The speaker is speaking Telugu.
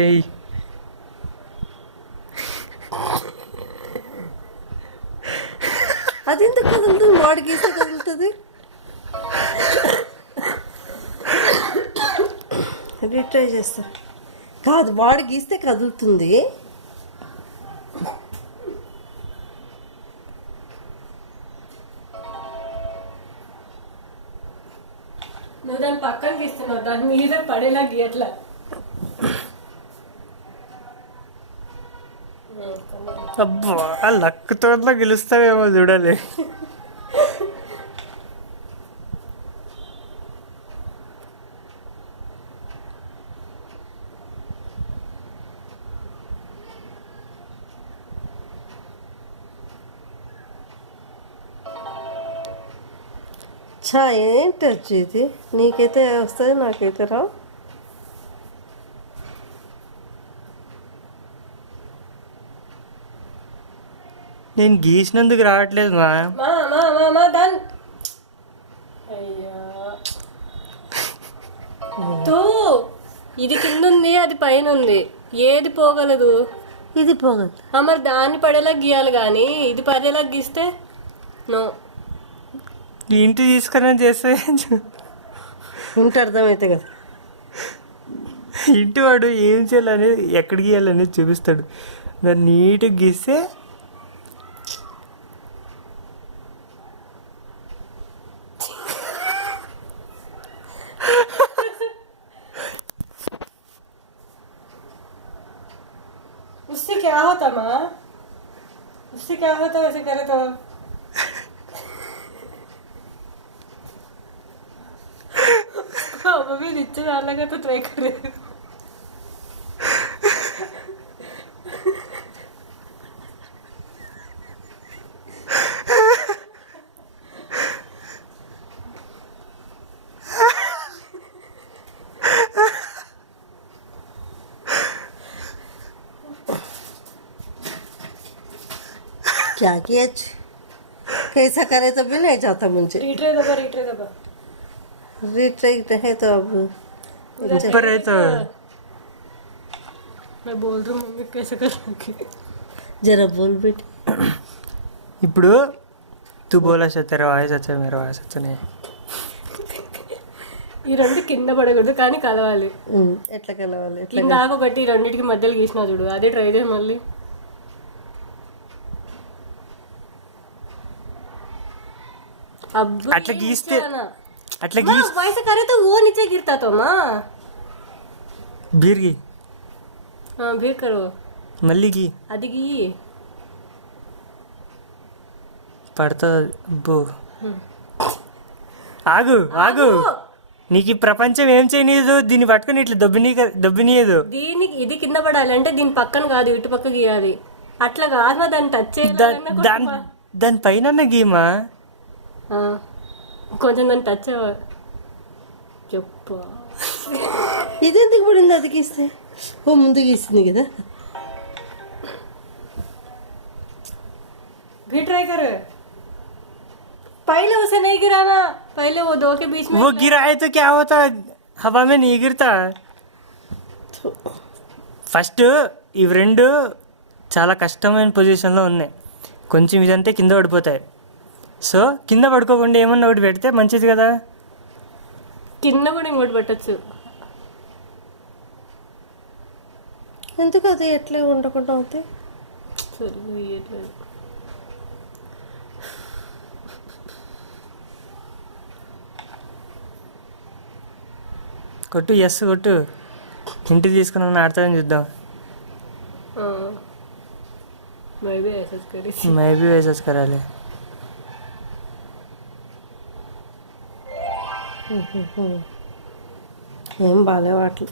ఏ అది ఎందుకు కదులుతుంది? వాడు గీస్తే కదులుతుంది. రీట్రై చేస్తా. కాదు, వాడు గీస్తే కదులుతుంది. నువ్వు దాని పక్కన గీస్తున్నావు, దాని మీద పడేలా గీయట్లా. అబ్బా లక్కుతో గెలుస్తావేమో చూడాలి. చా ఏంటి వచ్చి ఇది? నీకైతే వస్తుంది, నాకైతే రావు. నేను గీసినందుకు రావట్లేదు మా. దాని అయ్యా తూ ఇది కింద ఉంది, అది పైన ఉంది. ఏది పోగలదు? ఇది పోగలదు. మరి దాన్ని పడేలా గీయాలి కానీ ఇది పడేలా గీస్తే నో. ఇంటి తీసుకుని చేస్తే ఇంటి అర్థమైతే కదా. ఇంటి వాడు ఏం చేయాలని ఎక్కడ గీయాలని చూపిస్తాడు. దాన్ని నీట్గా గీస్తే उससे क्या होता माँ? उससे क्या होता वैसे करे तो? मम्मी नीचे जाने लगा तो ट्राई कर रहे. क्या किया? कैसा करे तो भी नहीं जाता मुझे. रीट्रे दबा रिट्राई है तो अब ऊपर है तो मैं बोल रही हूँ मम्मी कैसे कर रही. जरा बोल बेटी. ఇప్పుడు तू बोला से तेरा वाइस अच्छा मेरा वाइस अच्छा नहीं. ఈ రెండు కింద పడకూడదు కానీ కలవాలి. ఎట్లా కలవాలి? ఇందాక ఒకటి రెండింటికి మధ్యలో గీసిన చూడు, అదే ట్రై చేసి మళ్ళీ. అట్లా గీస్తే అట్లా वैसे करे तो वो नीचे गिरता तो माँ. బీర్ గీ हाँ भी करो మళ్ళీ గీ అది గీ. పడుతుంది. అబ్బో ఆగు ఆగు, నీకు ఈ ప్రపంచం ఏం చేయనీయదు. దీన్ని పట్టుకొని ఇట్లా దొబ్బినీయదు. దీనికి ఇది కింద పడాలి అంటే దీని పక్కన కాదు, ఇటు పక్క గీయాలి. అట్లా కాదు, దాన్ని టచ్ దాని పైన గీమా. కొంచెం దాన్ని టచ్ చెప్పు. ఇది ఎందుకు పడింది? అది గీస్తే ఓ ముందు గీస్తుంది కదా. भी ट्राई कर. पहले उसे नहीं गिराना, पहले वो दो के बीच में. वो गिराए तो क्या होता, हवा में नहीं गिरता. ఫస్ట్ ఇవి రెండు చాలా కష్టమైన పొజిషన్లో ఉన్నాయి. కొంచెం ఇదంటే కింద పడిపోతాయి. సో కింద పడుకోకుండా ఏమన్నా ఒకటి పెడితే మంచిది కదా. కింద కూడా ఇంకోటి పెట్టచ్చు. ఎందుకు అది ఎట్లా ఉండకుండా అవుతాయి? కొట్టు, ఎస్ కొట్టు. ఇంటికి తీసుకుని ఆడతామని చూద్దాం. मैं भी ऐसा करा ले. ఏం బాగాలేవు అట్లా.